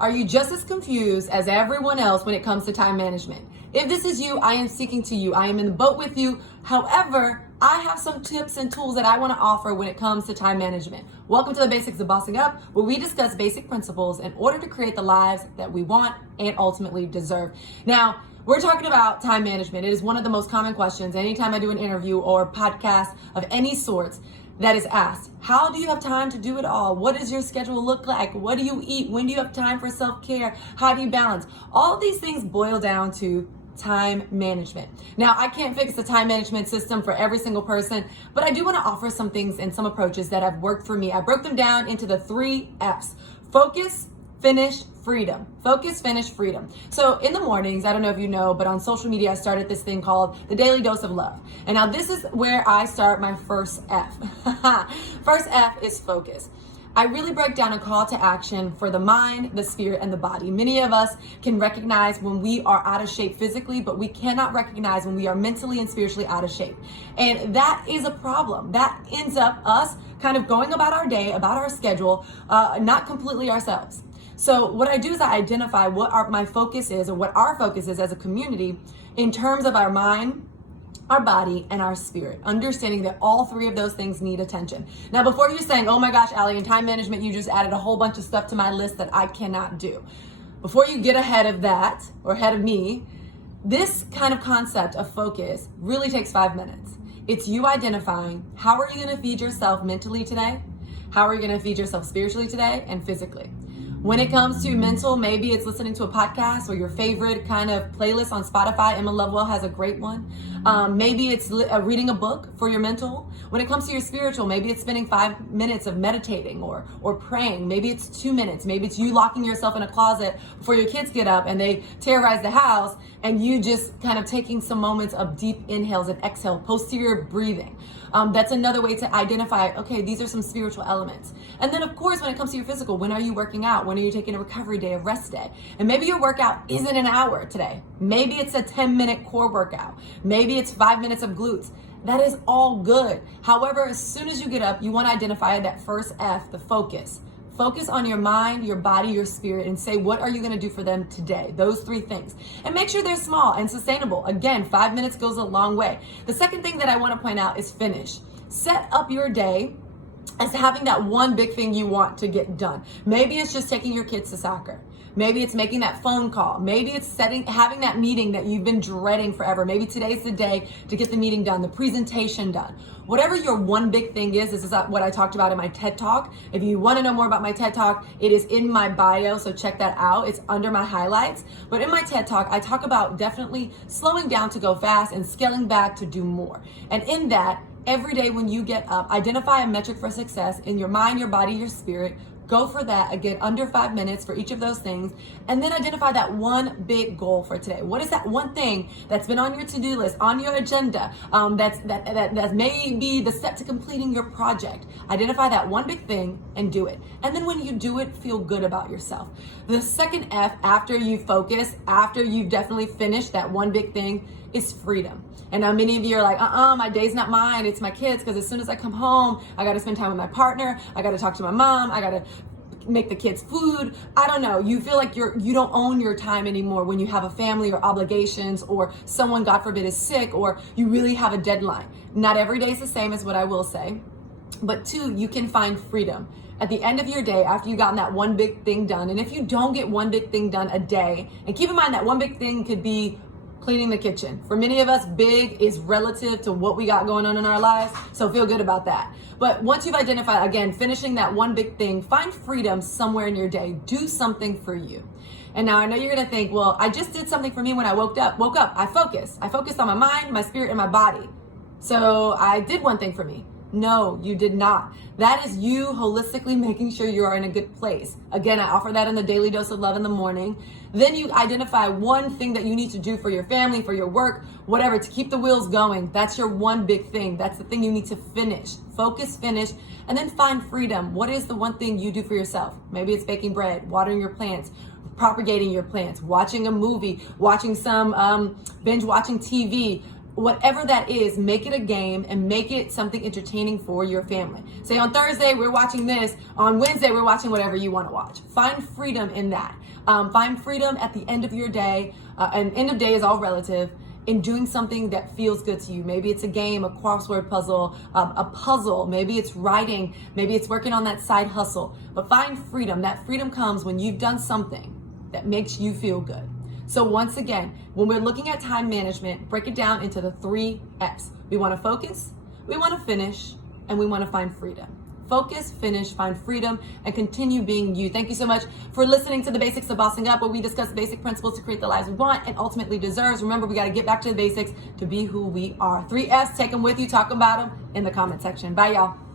Are you just as confused as everyone else when it comes to time management? If this is you, I am speaking to you. I am in the boat with you. However, I have some tips and tools that I want to offer when it comes to time management. Welcome to the Basics of Bossing Up, where we discuss basic principles in order to create the lives that we want and ultimately deserve. Now, we're talking about time management. It is one of the most common questions anytime I do an interview or podcast of any sorts that is asked. How do you have time to do it all? What does your schedule look like? What do you eat? When do you have time for self-care? How do you balance? All of these things boil down to time management. Now, I can't fix the time management system for every single person, but I do want to offer some things and some approaches that have worked for me. I broke them down into the 3 F's: focus, finish, freedom. Focus, finish, freedom. So in the mornings, I don't know if you know, but on social media, I started this thing called the Daily Dose of Love. And now this is where I start my first F. First F is focus. I really break down a call to action for the mind, the spirit, and the body. Many of us can recognize when we are out of shape physically, but we cannot recognize when we are mentally and spiritually out of shape. And that is a problem. That ends up us kind of going about our day, about our schedule, not completely ourselves. So what I do is I identify what my focus is, or what our focus is as a community in terms of our mind, our body, and our spirit, understanding that all 3 of those things need attention. Now, before you're saying, oh my gosh, Allie, in time management, you just added a whole bunch of stuff to my list that I cannot do. Before you get ahead of that, or ahead of me, this kind of concept of focus really takes 5 minutes. It's you identifying, how are you gonna feed yourself mentally today? How are you gonna feed yourself spiritually today and physically? When it comes to mental, maybe it's listening to a podcast or your favorite kind of playlist on Spotify. Emma Lovewell has a great one. Maybe it's reading a book for your mental. When it comes to your spiritual, maybe it's spending 5 minutes of meditating or praying. Maybe it's 2 minutes. Maybe it's you locking yourself in a closet before your kids get up and they terrorize the house, and you just kind of taking some moments of deep inhales and exhale, posterior breathing. That's another way to identify, okay, these are some spiritual elements. And then of course, when it comes to your physical, when are you working out? When are you taking a recovery day, a rest day? And maybe your workout isn't an hour today. Maybe it's a 10-minute core workout. Maybe it's 5 minutes of glutes. That is all good. However, as soon as you get up, you want to identify that first F, the focus. Focus on your mind, your body, your spirit, and say, what are you going to do for them today? Those 3 things. And make sure they're small and sustainable. Again, 5 minutes goes a long way. The second thing that I want to point out is finish. Set up your day as having that one big thing you want to get done. Maybe it's just taking your kids to soccer. Maybe it's making that phone call. Maybe it's having that meeting that you've been dreading forever. Maybe today's the day to get the meeting done, the presentation done. Whatever your one big thing is, this is what I talked about in my TED Talk. If you want to know more about my TED Talk, it is in my bio, so check that out. It's under my highlights. But in my TED Talk, I talk about definitely slowing down to go fast and scaling back to do more. And in that, every day when you get up, identify a metric for success in your mind, your body, your spirit. Go for that, again, under 5 minutes for each of those things. And then identify that one big goal for today. What is that one thing that's been on your to-do list, on your agenda, that may be the step to completing your project? Identify that one big thing and do it. And then when you do it, feel good about yourself. The second F, after you focus, after you've definitely finished that one big thing, is freedom. And now many of you are like, my day's not mine, it's my kids, because as soon as I come home, I got to spend time with my partner, I got to talk to my mom, I got to make the kids food. I don't know. You feel like you don't own your time anymore when you have a family or obligations, or someone, God forbid, is sick, or you really have a deadline. Not every day is the same, is what I will say. But 2, you can find freedom at the end of your day after you've gotten that one big thing done. And if you don't get one big thing done a day, and keep in mind that one big thing could be cleaning the kitchen. For many of us, big is relative to what we got going on in our lives, so feel good about that. But once you've identified, again, finishing that one big thing, find freedom somewhere in your day. Do something for you. And now I know you're gonna think, well, I just did something for me when I woke up. I focused on my mind, my spirit, and my body. So I did one thing for me. No, you did not. That is you holistically making sure you are in a good place. Again, I offer that in the Daily Dose of Love in the morning. Then you identify one thing that you need to do for your family, for your work, whatever, to keep the wheels going. That's your one big thing. That's the thing you need to finish. Focus, finish, and then find freedom. What is the one thing you do for yourself? Maybe it's baking bread, watering your plants, propagating your plants, watching a movie, watching some binge watching TV, whatever that is, make it a game and make it something entertaining for your family. Say on Thursday, we're watching this. On Wednesday, we're watching whatever you want to watch. Find freedom in that. Find freedom at the end of your day. And end of day is all relative. In doing something that feels good to you. Maybe it's a game, a crossword puzzle, a puzzle. Maybe it's writing. Maybe it's working on that side hustle. But find freedom. That freedom comes when you've done something that makes you feel good. So once again, when we're looking at time management, break it down into the 3 F's. We want to focus, we want to finish, and we want to find freedom. Focus, finish, find freedom, and continue being you. Thank you so much for listening to The Basics of Bossing Up, where we discuss basic principles to create the lives we want and ultimately deserves. Remember, we got to get back to the basics to be who we are. 3 F's, take them with you, talk about them in the comment section. Bye, y'all.